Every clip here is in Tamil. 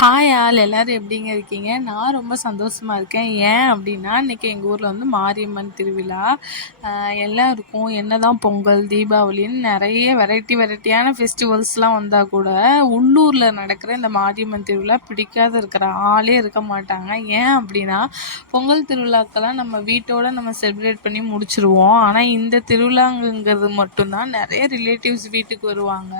Hi all. எல்லோரும் எப்படிங்க இருக்கீங்க? நான் ரொம்ப சந்தோஷமாக இருக்கேன். ஏன் அப்படின்னா இன்றைக்கி எங்கள் ஊரில் வந்து மாரியம்மன் திருவிழா. எல்லாருக்கும் என்ன தான் பொங்கல் தீபாவளின்னு நிறைய வெரைட்டி வெரைட்டியான ஃபெஸ்டிவல்ஸ்லாம் வந்தால் கூட உள்ளூரில் நடக்கிற இந்த மாரியம்மன் திருவிழா பிடிக்காத இருக்கிற ஆளே இருக்க மாட்டாங்க. ஏன் அப்படின்னா பொங்கல் திருவிழாக்கெல்லாம் நம்ம வீட்டோடு நம்ம செலிப்ரேட் பண்ணி முடிச்சிருவோம். ஆனால் இந்த திருவிழாங்கிறது மட்டும்தான். நிறைய ரிலேட்டிவ்ஸ் வீட்டுக்கு வருவாங்க.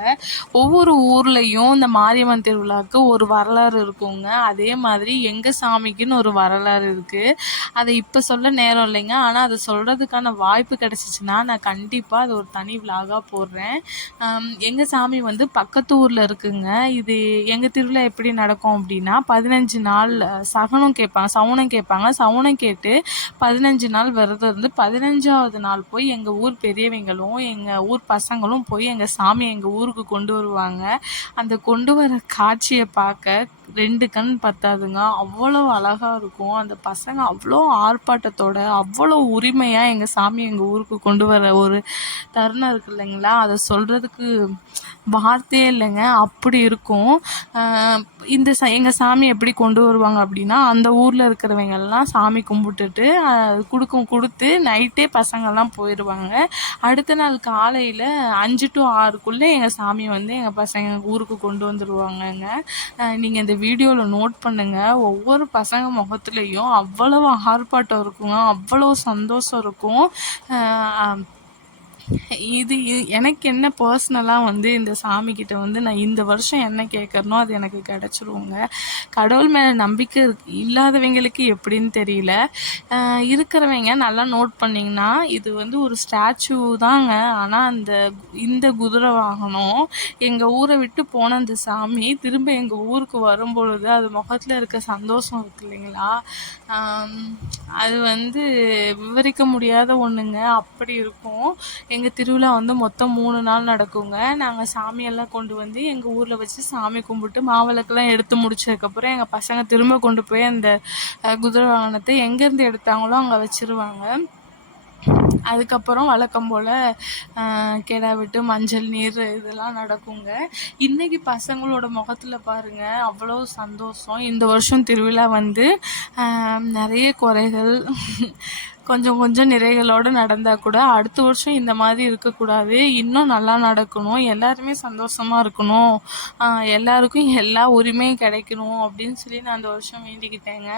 ஒவ்வொரு ஊர்லேயும் இந்த மாரியம்மன் திருவிழாவுக்கு ஒரு வரலாறு இருக்குங்க. அதே மாதிரி எங்கள் சாமிக்குன்னு ஒரு வரலாறு இருக்குது அதை இப்போ சொல்ல நேரம் இல்லைங்க. ஆனால் அதை சொல்கிறதுக்கான வாய்ப்பு கிடச்சிச்சின்னா நான் கண்டிப்பாக அது ஒரு தனி விலாகாக போடுறேன். எங்கள் சாமி வந்து பக்கத்து ஊரில் இருக்குங்க. இது எங்கள் திருவிழா எப்படி நடக்கும் அப்படின்னா பதினஞ்சு நாள் சகனம் கேட்பாங்க சவுனம் கேட்பாங்க. சவுனம் கேட்டு பதினஞ்சு நாள் விரதம் இருந்து பதினஞ்சாவது நாள் போய் எங்கள் ஊர் பெரியவங்களும் எங்கள் ஊர் பசங்களும் போய் எங்கள் சாமி எங்கள் ஊருக்கு கொண்டு வருவாங்க. அந்த கொண்டு வர காட்சியை பார்க்க ரெண்டு கண் பத்தாதுங்க. அவ்வளோ அழகாக இருக்கும். அந்த பசங்க அவ்வளோ ஆர்ப்பாட்டத்தோட அவ்வளோ உரிமையாக எங்கள் சாமி எங்கள் ஊருக்கு கொண்டு வர ஒரு தருணம் இருக்கு இல்லைங்களா? அதை சொல்கிறதுக்கு வார்த்தையே இல்லைங்க. அப்படி இருக்கும். இந்த ச எங்கள் சாமி எப்படி கொண்டு வருவாங்க அப்படின்னா அந்த ஊரில் இருக்கிறவங்க எல்லாம் சாமி கும்பிட்டுட்டு கொடுக்கும் கொடுத்து நைட்டே பசங்கள்லாம் போயிடுவாங்க அடுத்த நாள் காலையில் அஞ்சு டு ஆறுக்குள்ளே எங்கள் சாமி வந்து எங்கள் பசங்க ஊருக்கு கொண்டு வந்துடுவாங்கங்க நீங்கள் இந்த வீடியோவில் நோட் பண்ணுங்கள் ஒவ்வொரு பசங்க முகத்துலேயும் அவ்வளவு ஆர்ப்பாட்டம் இருக்குங்க. அவ்வளோ சந்தோஷம் இருக்கும். இது எனக்கு என்ன பர்சனலாக வந்து இந்த சாமிக்கிட்ட வந்து நான் இந்த வருஷம் என்ன கேட்குறனோ அது எனக்கு கிடச்சிருவோங்க கடவுள் மேலே நம்பிக்கை இல்லாதவங்களுக்கு எப்படின்னு தெரியல. இருக்கிறவங்க நல்லா நோட் பண்ணிங்கன்னா இது வந்து ஒரு ஸ்டாச்சு தாங்க. ஆனால் அந்த இந்த குதிரை வாகனம் எங்கள் ஊரை விட்டு போன அந்த சாமி திரும்ப எங்கள் ஊருக்கு வரும்பொழுது அது முகத்தில் இருக்க சந்தோஷம் இருக்கு இல்லைங்களா? அது வந்து விவரிக்க முடியாத ஒன்றுங்க அப்படி இருக்கும். எங்கள் திருவிழா வந்து மொத்தம் மூணு நாள் நடக்குங்க. நாங்கள் சாமியெல்லாம் கொண்டு வந்து எங்கள் ஊரில் வச்சு சாமி கும்பிட்டு மாவிளக்கெல்லாம் எடுத்து முடிச்சதுக்கப்புறம் எங்கள் பசங்க திரும்ப கொண்டு போய் அந்த குதிரை வாகனத்தை எங்கேருந்து எடுத்தாங்களோ அங்கே வச்சிருவாங்க. அதுக்கப்புறம் வழக்கம் போல் கிடா விட்டு மஞ்சள் நீர் இதெல்லாம் நடக்குங்க. இன்னைக்கு பசங்களோட முகத்தில் பாருங்கள் அவ்வளோ சந்தோஷம். இந்த வருஷம் திருவிழா வந்து நிறைய குறைகள் கொஞ்சம் கொஞ்சம் நிறைகளோடு நடந்தால் கூட அடுத்த வருஷம் இந்த மாதிரி இருக்கக்கூடாது. இன்னும் நல்லா நடக்கணும். எல்லாருமே சந்தோஷமாக இருக்கணும். எல்லாருக்கும் எல்லா உரிமையும் கிடைக்கணும் அப்படின்னு சொல்லி நான் அந்த வருஷம் வேண்டிக்கிட்டேங்க.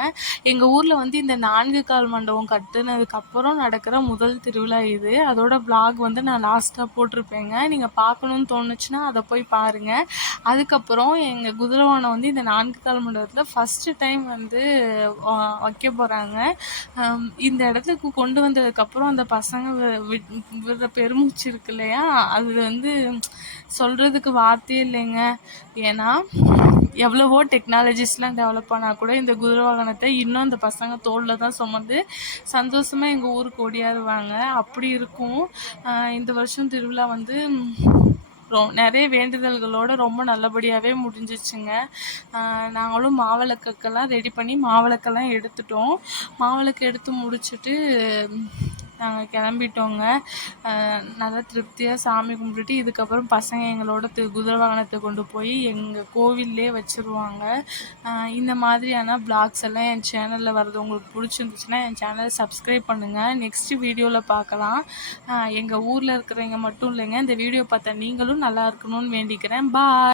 எங்கள் ஊரில் வந்து இந்த நான்கு கால் மண்டபம் கட்டுனதுக்கப்புறம் நடக்கிற முதல் திருவிழா இது. அதோட பிளாக் வந்து நான் லாஸ்ட்டாக போட்டிருப்பேங்க. நீங்கள் பார்க்கணுன்னு தோணுச்சுன்னா அதை போய் பாருங்கள் அதுக்கப்புறம் எங்கள் குதிரவானை வந்து இந்த நான்கு கால் மண்டபத்தில் ஃபஸ்ட்டு டைம் வந்து வைக்க போகிறாங்க இந்த இடத்துக்கு கொண்டு வந்ததுக்கப்புறம் அந்த பசங்க வி- வி- விடுற பெருமூச்சு இருக்கு இல்லையா? அது வந்து சொல்கிறதுக்கு வார்த்தையே இல்லைங்க. ஏன்னா எவ்வளவோ டெக்னாலஜிஸ்லாம் டெவலப் ஆனால் கூட இந்த குதிரை வாகனத்தை இன்னும் அந்த பசங்க தோளில் தான் சுமந்து சந்தோஷமாக எங்கள் ஊருக்கு ஓடியாருவாங்க. அப்படி இருக்கும். இந்த வருஷம் திருவிழா வந்து நிறைய வேண்டுதல்களோடு ரொம்ப நல்லபடியாகவே முடிஞ்சிச்சுங்க. நாங்களும் மாவிளக்குக்கெல்லாம் ரெடி பண்ணி மாவிளக்கெல்லாம் எடுத்துட்டோம். மாவிளக்கு எடுத்து முடிச்சுட்டு நாங்கள் கிளம்பிட்டோங்க. நல்லா திருப்தியாக சாமி கும்பிட்டுட்டு இதுக்கப்புறம் பசங்க எங்களோட தி குதிரை வாகனத்தை கொண்டு போய் எங்கள் கோவில்லே வச்சுருவாங்க. இந்த மாதிரியான பிளாக்ஸ் எல்லாம் என் சேனலில் வர்றது உங்களுக்கு பிடிச்சிருந்துச்சுன்னா என் சேனலை சப்ஸ்கிரைப் பண்ணுங்கள் நெக்ஸ்ட் வீடியோவில் பார்க்கலாம். எங்கள் ஊரில் இருக்கிறவங்க மட்டும் இல்லைங்க. இந்த வீடியோ பார்த்த நீங்களும் நல்லா இருக்கணும்னு வேண்டிக்கிறேன். பாய்